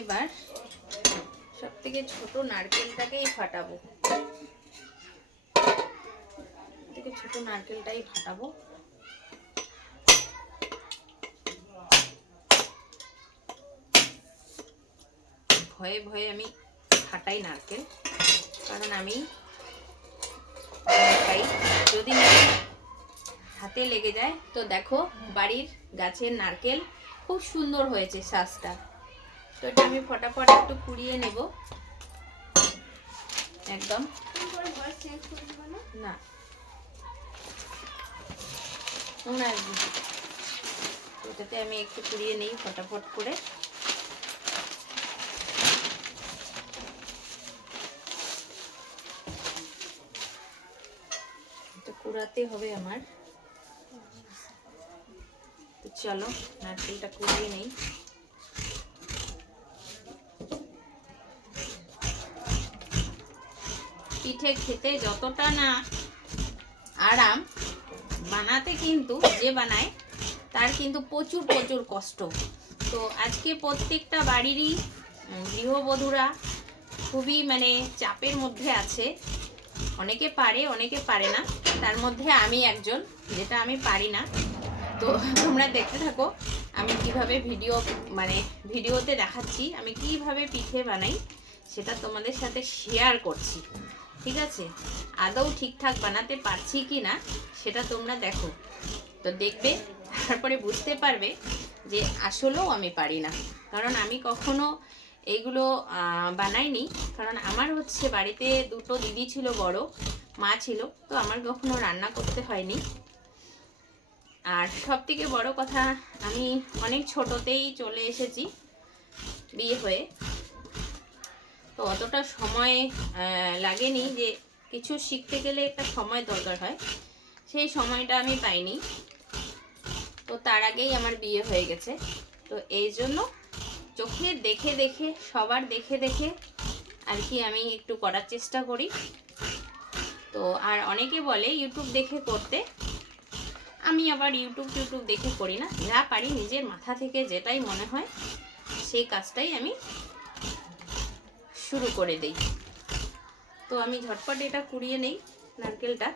এবার সবথেকে ছোট নারকেলটাকেই ফাটাবো, ছোট নারকেলটাই ফাটাবো। ভয়ে ভয়ে আমি ফাটাই নারকেল, কারণ আমি যদি হাতে লেগে যায়। তো দেখো বাড়ির গাছের নারকেল খুব সুন্দর হয়েছে শ্বাসটা। তো এটা আমি ফটাফট একটু কুড়িয়ে নেব। একদম না এটাতে আমি একটু কুড়িয়ে নেই ফটাফট করে। কুড়াতে হবে আমার। তো চলো নারকেলটা কুড়িয়ে নেই। পিঠে খেতে যতটা না আরাম, বানাতে কিন্তু যে বানায় তার কিন্তু প্রচুর প্রচুর কষ্ট। তো আজকে প্রত্যেকটা বাড়িরই গৃহবধূরা খুবই মানে চাপের মধ্যে আছে। অনেকে পারে অনেকে পারে না, তার মধ্যে আমি একজন, যেটা আমি পারি না। তো তোমরা দেখতে থাকো আমি কিভাবে ভিডিওতে দেখাচ্ছি আমি কিভাবে পিঠে বানাই, সেটা তোমাদের সাথে শেয়ার করছি। ঠিক আছে, আদৌ ঠিকঠাক বানাতে পারছি কি না সেটা তোমরা দেখো। তো দেখবে, তারপরে বুঝতে পারবে যে আসলেও আমি পারি না। কারণ আমি কখনো এইগুলো বানাইনি, কারণ আমার হচ্ছে বাড়িতে দুটো দিদি ছিল, বড় মা ছিল, তো আমার কখনো রান্না করতে হয়নি। আর সব থেকে বড় কথা, আমি অনেক ছোটতেই চলে এসেছি বিয়ে হয়ে। তো অতটা সময় লাগেনি, যে কিছু শিখতে গেলে একটা সময় দরকার হয়, সেই সময়টা আমি পাইনি। তো তার আগেই আমার বিয়ে হয়ে গেছে। তো এই জন্য চোখে দেখে দেখে, সবার দেখে দেখে আর কি আমি একটু করার চেষ্টা করি। তো আর অনেকে বলে ইউটিউব দেখে করতে, আমি আবার ইউটিউব দেখে করি না। যা পারি নিজের মাথা থেকে যেটাই মনে হয় সেই কাজটাই আমি শুরু করে দেই। তো আমি ঝটপট এটা কুড়িয়ে নেই নারকেলটা।